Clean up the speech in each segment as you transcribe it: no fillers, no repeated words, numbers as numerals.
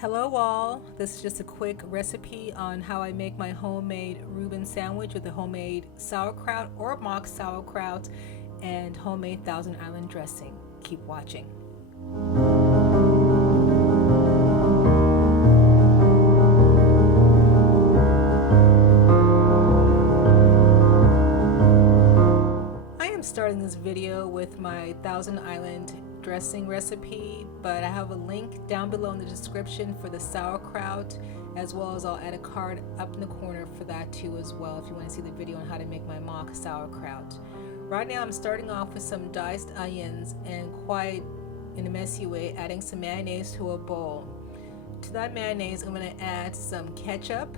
Hello all, this is just a quick recipe on how I make my homemade Reuben sandwich with the homemade sauerkraut or mock sauerkraut and homemade Thousand Island dressing. Keep watching. I am starting this video with my Thousand Island dressing recipe, but I have a link down below in the description for the sauerkraut, as well as I'll add a card up in the corner for that too as well if you want to see the video on how to make my mock sauerkraut. Right now I'm starting off with some diced onions and quite in a messy way adding some mayonnaise to a bowl. To that mayonnaise I'm going to add some ketchup,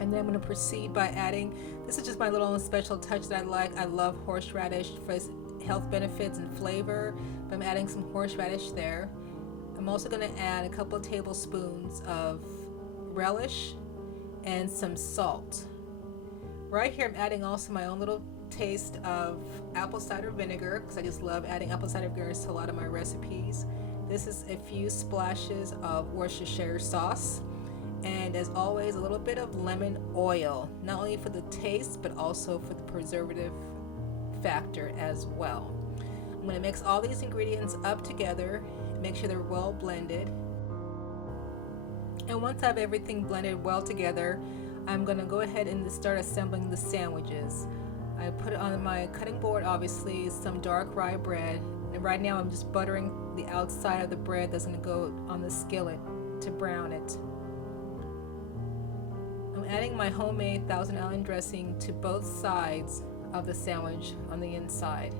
and then I'm going to proceed by adding, this is just my little special touch that I like. I love horseradish for its health benefits and flavor, but I'm adding some horseradish there. I'm also going to add a couple of tablespoons of relish and some salt. Right here I'm adding also my own little taste of apple cider vinegar, because I just love adding apple cider vinegar to a lot of my recipes. This is a few splashes of Worcestershire sauce, and as always a little bit of lemon oil, not only for the taste but also for the preservative factor as well. I'm going to mix all these ingredients up together, make sure they're well blended, and once I have everything blended well together, I'm going to go ahead and start assembling the sandwiches. I put it on my cutting board, obviously some dark rye bread, and right now I'm just buttering the outside of the bread that's going to go on the skillet to brown it. I'm adding my homemade Thousand Island dressing to both sides of the sandwich on the inside.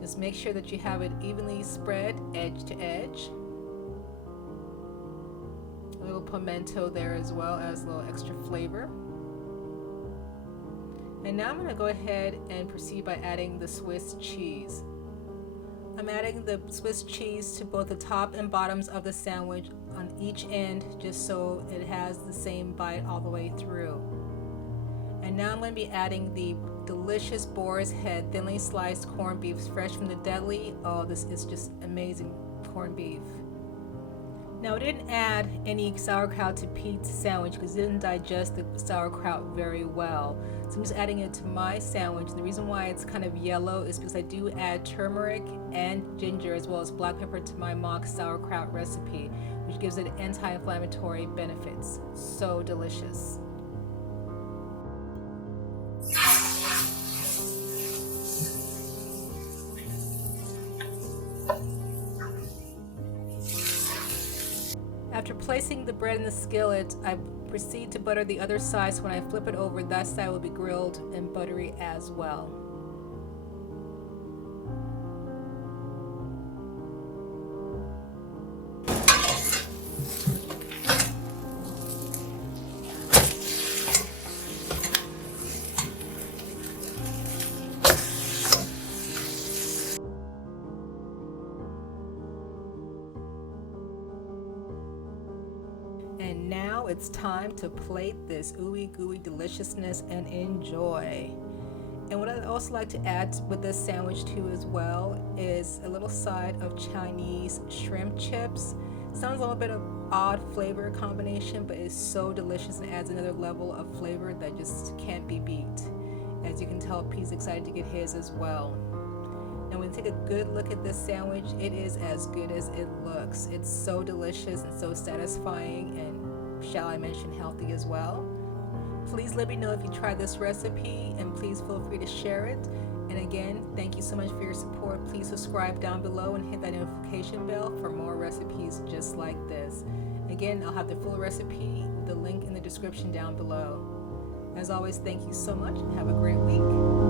Just make sure that you have it evenly spread edge to edge. A little pimento there as well as a little extra flavor. And now I'm going to go ahead and proceed by adding the Swiss cheese. I'm adding the Swiss cheese to both the top and bottoms of the sandwich on each end, just so it has the same bite all the way through. And now I'm going to be adding the delicious boar's head thinly sliced corned beef fresh from the deli. Oh, this is just amazing corned beef. Now I didn't add any sauerkraut to Pete's sandwich because it didn't digest the sauerkraut very well. So I'm just adding it to my sandwich. The reason why it's kind of yellow is because I do add turmeric and ginger as well as black pepper to my mock sauerkraut recipe, which gives it anti-inflammatory benefits. So delicious. After placing the bread in the skillet, I proceed to butter the other side, so when I flip it over, that side will be grilled and buttery as well. And now it's time to plate this ooey gooey deliciousness and enjoy. And what I'd also like to add with this sandwich too as well is a little side of Chinese shrimp chips. Sounds a little bit of odd flavor combination, but it's so delicious and adds another level of flavor that just can't be beat. As you can tell, Pete's excited to get his as well. Now when you take a good look at this sandwich, it is as good as it looks. It's so delicious and so satisfying, and shall I mention healthy as well. Please let me know if you tried this recipe, and please feel free to share it. And again, thank you so much for your support. Please subscribe down below and hit that notification bell for more recipes just like this. Again, I'll have the full recipe with the link in the description down below. As always, thank you so much and have a great week.